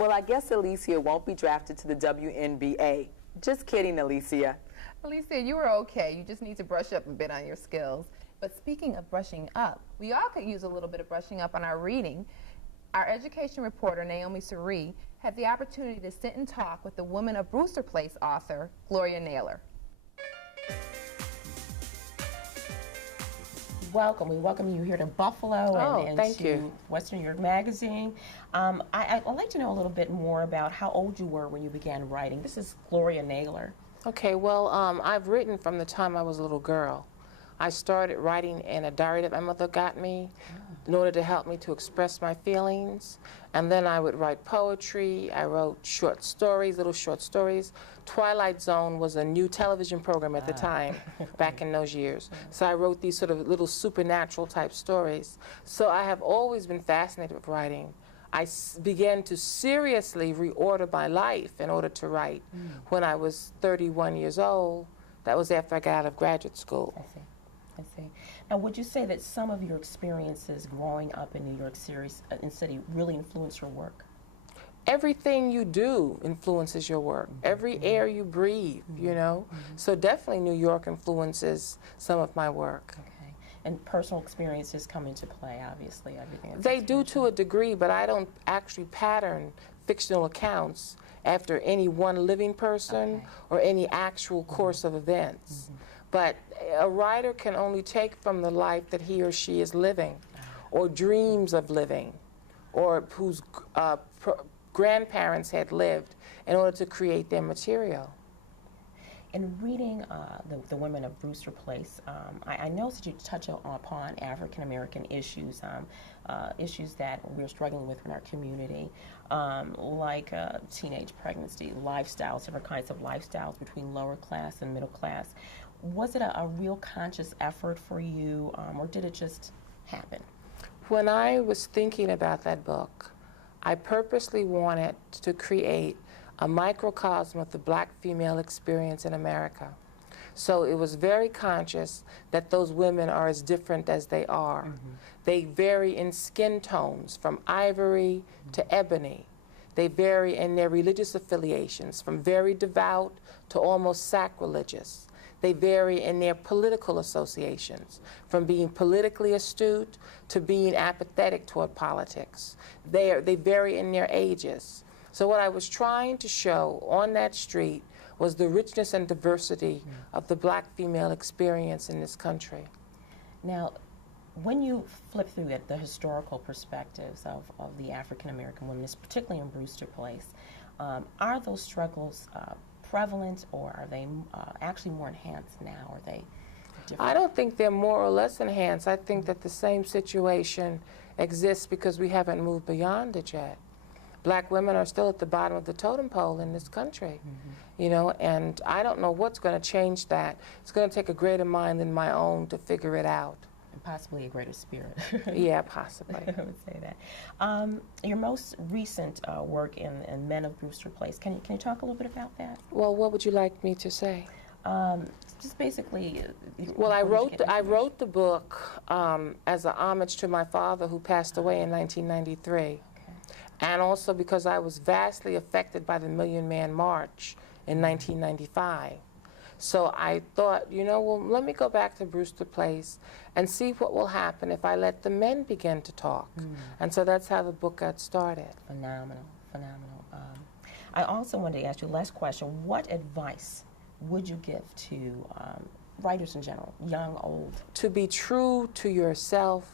Well, I guess Alicia won't be drafted to the WNBA. Just kidding, Alicia. Alicia, you are okay. You just need to brush up a bit on your skills. But speaking of brushing up, we all could use a little bit of brushing up on our reading. Our education reporter, Naomi Suri, had the opportunity to sit and talk with the Women of Brewster Place author, Gloria Naylor. Welcome. We welcome you here to Buffalo and to Western New York Magazine. I'd like to know a little bit more about how old you were when you began writing. This is Gloria Naylor. Okay, well, I've written from the time I was a little girl. I started writing in a diary that my mother got me in order to help me to express my feelings. And then I would write poetry. I wrote short stories, little short stories. Twilight Zone was a new television program at the time, back in those years. So I wrote these sort of little supernatural type stories. So I have always been fascinated with writing. I began to seriously reorder my life in order to write when I was 31 years old. That was after I got out of graduate school. I see. I see. Now, would you say that some of your experiences growing up in New York City really influenced your work? Everything you do influences your work. Every air you breathe, you know. So definitely New York influences some of my work. Okay. And personal experiences come into play, obviously. Everything. They do to a degree, but I don't actually pattern fictional accounts after any one living person or any actual course of events. But a writer can only take from the life that he or she is living, or dreams of living, or whose grandparents had lived in order to create their material. In reading the Women of Brewster Place, I noticed that you touch upon African American issues, issues that we're struggling with in our community, like teenage pregnancy, lifestyles, different kinds of lifestyles between lower class and middle class. Was it a real conscious effort for you, or did it just happen? When I was thinking about that book, I purposely wanted to create a microcosm of the black female experience in America. So it was very conscious that those women are as different as they are. They vary in skin tones from ivory to ebony. They vary in their religious affiliations from very devout to almost sacrilegious. They vary in their political associations, from being politically astute to being apathetic toward politics. They vary in their ages. So what I was trying to show on that street was the richness and diversity of the black female experience in this country. Now, when you flip through the historical perspectives of the African American women, particularly in Brewster Place, are those struggles prevalent, or are they actually more enhanced now? Are they different? I don't think they're more or less enhanced. I think that the same situation exists because we haven't moved beyond it yet. Black women are still at the bottom of the totem pole in this country, you know, and I don't know what's going to change that. It's going to take a greater mind than my own to figure it out. And possibly a greater spirit. Yeah, possibly. I would say that. Your most recent work in Men of Brewster Place, can you talk a little bit about that? Well, what would you like me to say? Just basically. Well, I wrote the book as a homage to my father, who passed away in 1993. And also because I was vastly affected by the Million Man March in 1995. So I thought, you know, well, let me go back to Brewster Place and see what will happen if I let the men begin to talk. And so that's how the book got started. Phenomenal, phenomenal. I also wanted to ask you the last question. What advice would you give to writers in general, young, old? To be true to yourself,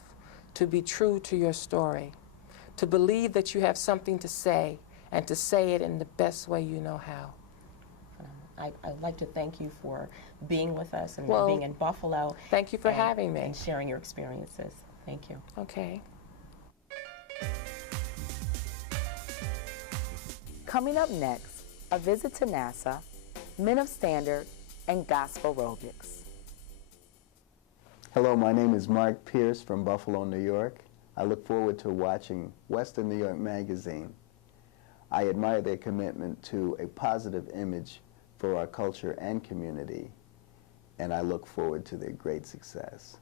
to be true to your story, to believe that you have something to say, and to say it in the best way you know how. I'd like to thank you for being with us and being in Buffalo. Thank you for having me. And sharing your experiences. Thank you. Okay. Coming up next, a visit to NASA, Men of Standard, and Gospel Aerobics. Hello, my name is Mark Pierce from Buffalo, New York. I look forward to watching Western New York Magazine. I admire their commitment to a positive image for our culture and community, and I look forward to their great success.